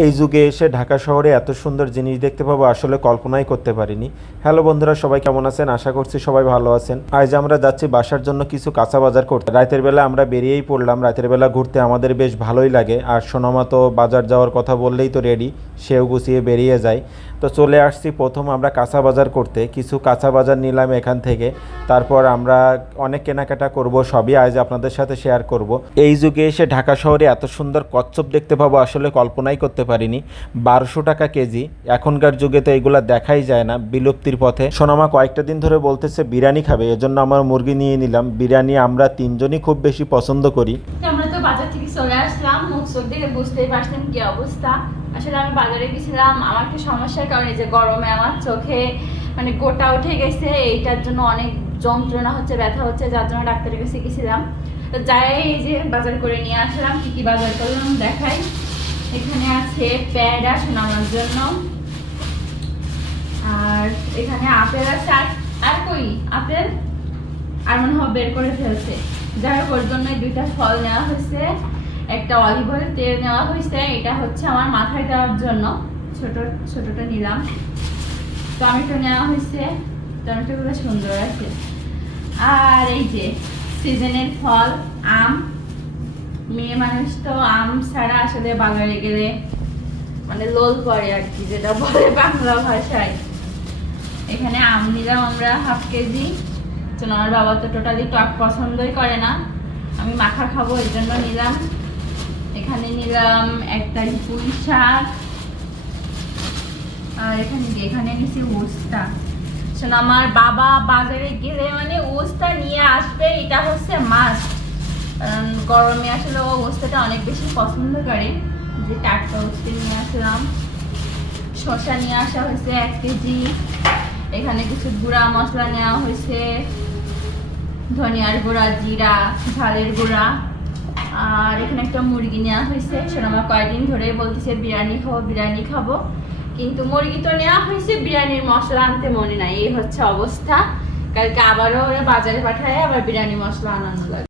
এই যুগে এসে ঢাকা শহরে এত সুন্দর জিনিস দেখতে পাবো আসলে কল্পনাই করতে পারিনি। হ্যালো বন্ধুরা, সবাই কেমন আছেন? আশা করছি সবাই ভালো আছেন। আজ আমরা যাচ্ছি বাসার জন্য কিছু কাঁচা বাজার করতে। রাতের বেলা আমরা বেরিয়েই পড়লাম। রাতের বেলা ঘুরতে আমাদের বেশ ভালোই লাগে। আর সোনামা তো বাজার যাওয়ার কথা বললেই তো রেডি, সেও গুছিয়ে বেরিয়ে যায়। তো চলে আসছি প্রথম আমরা কাঁচা বাজার করতে। কিছু কাঁচা বাজার নিলাম এখান থেকে। তারপর আমরা অনেক কেনাকাটা করব, সবই আজ আপনাদের সাথে শেয়ার করব। এই যুগে এসে ঢাকা শহরে এত সুন্দর কচ্ছপ দেখতে পাবো আসলে কল্পনাই করতে পারিনি। 1200 টাকা কেজি। এখনকার যুগে তো এগুলা দেখাই যায় না, বিলুপ্তির পথে। সোনামা কয়েকটা দিন ধরে বলতেছে বিরিয়ানি খাবে, এজন্য আমার মুরগি নিয়ে নিলাম। বিরিয়ানি আমরা তিনজনই খুব বেশি পছন্দ করি। আমরা তো বাজার থেকে চলে আসলাম, মুখ চোখ দেখে বুঝতেই পারছেন কি অবস্থা। আসলে আমি বাজারে গেছিলাম, আমার একটা সমস্যার কারণে যে গরমে আমার চোখে মানে গোটা উঠে গেছে, এইটার জন্য অনেক যন্ত্রণা হচ্ছে, ব্যথা হচ্ছে, যার জন্য ডাক্তারের কাছে গেছিলাম। তো যাই এই যে বাজার করে নিয়ে আসলাম। কি কি বাজার করলাম দেখাই। এখানে আছে প্যারা শোনানোর জন্য, আর এখানে আপেল আছে। আর কই আপেল আর মনে হয় বের করে ফেলছে। যাই হোক, ওর জন্য দুইটা ফল নেওয়া হয়েছে, একটা অলিভ অয়েল তেল নেওয়া হয়েছে। এটা হচ্ছে আমার মাথায় দেওয়ার জন্য, ছোটটা নিলাম। টমেটো নেওয়া হয়েছে, টমেটোগুলো সুন্দর আছে। আর এই যে সিজনের ফল আম। মেয়ে মানুষ তো আম ছাড়া আসলে বাজারে গেলে মানে লোল পড়ে আর কি, যেটা বলে বাংলা ভাষায়। এখানে আম নিলাম আমরা হাফ কেজি। আমার বাবা তো টোটালি টক পছন্দই করে না, আমি মাখা খাবো এর জন্য নিলাম। এখানে নিলাম একটা পুঁই শাক। আর এখানে নিছি উস্তা। শোনো, আমার বাবা বাজারে গেলে মানে উস্তা নিয়ে আসবে, এটা হচ্ছে মাস্ট। গরমে আসলে ও উস্তাটা অনেক বেশি পছন্দ করে। যে টাটকা উস্তা নিয়ে আসলাম। শসা নিয়ে আসা হয়েছে 1 কেজি। এখানে কিছু গুঁড়া মশলা নেওয়া হয়েছে, ধনিয়ার গুঁড়া, জিরা, ঝালের গুঁড়া। আর এখানে একটা মুরগি নেওয়া হয়েছে। সেটা আমার কয়েকদিন ধরে বলতেছে বিরিয়ানি খাবো, কিন্তু মুরগি তো নেওয়া হয়েছে, বিরিয়ানির মশলা আনতে মনে নাই। এই হচ্ছে অবস্থা। কালকে আবারও ওরা বাজারে পাঠায় আবার বিরিয়ানি মশলা আনানো লাগে।